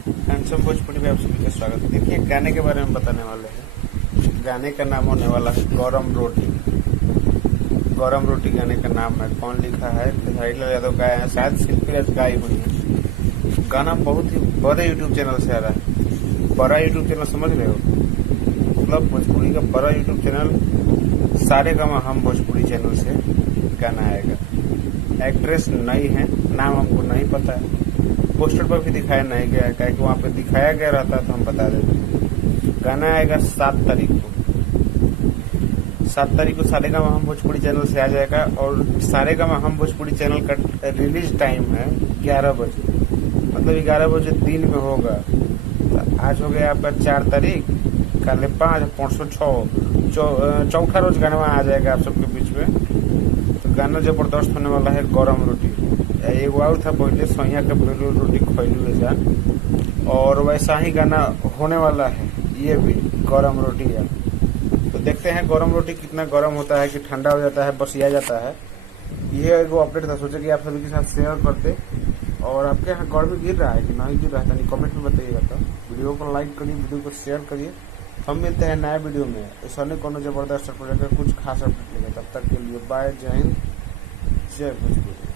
Handsome Bhojpuri में आप सभी का स्वागत है। देखिए, गाने के बारे में बताने वाले हैं। गाने का नाम होने वाला है गरम रोटी। गरम रोटी गाने का नाम है। कौन लिखा है? खेसारी लाल यादव गाए हैं, शायद शिल्पी राज गाई हुई है। गाना बहुत ही बड़े यूट्यूब चैनल से आ रहा है। बड़ा यूट्यूब चैनल समझ रहे हो? मतलब भोजपुरी का बड़ा यूट्यूब चैनल सारेगामा हम भोजपुरी चैनल से गाना आएगा। एक्ट्रेस नई है, नाम हमको नहीं पता है, पोस्टर पर भी दिखाया नहीं गया है, क्या कि वहाँ पे दिखाया गया रहता तो हम बता देते। गाना आएगा 7 तारीख को। 7 तारीख को सारेगामा हम भोजपुरी चैनल से आ जाएगा। और सारेगामा हम भोजपुरी चैनल का रिलीज टाइम है 11 बजे, मतलब 11 बजे दिन में होगा। तो आज हो गया आपका 4 तारीख, कल 5, 506 चौथा रोज गाना आ जाएगा आप सबके बीच में। तो गाना जबरदस्त होने वाला है गरम रोटी। एगो और था पहले सोया के बेलू रोटी खैलू है जान, और वैसा ही गाना होने वाला है ये भी, गरम रोटी है। तो देखते हैं गरम रोटी कितना गरम होता है कि ठंडा हो जाता है, बसिया जाता है। ये एगो अपडेट था, सोचा कि आप सभी के साथ शेयर करते। और आपके यहाँ गर्मी गिर रहा है कि नहीं गिर रहा है, कमेंट में बताइएगा। तो वीडियो को लाइक करिए, वीडियो को शेयर करिए। हम मिलते हैं नए वीडियो में ऐसा नहीं कोनो जबरदस्त प्रोजेक्ट कुछ खास अपडेट लेंगे। तब तक के लिए बाय, जय हिंद, जय भोजपुरी।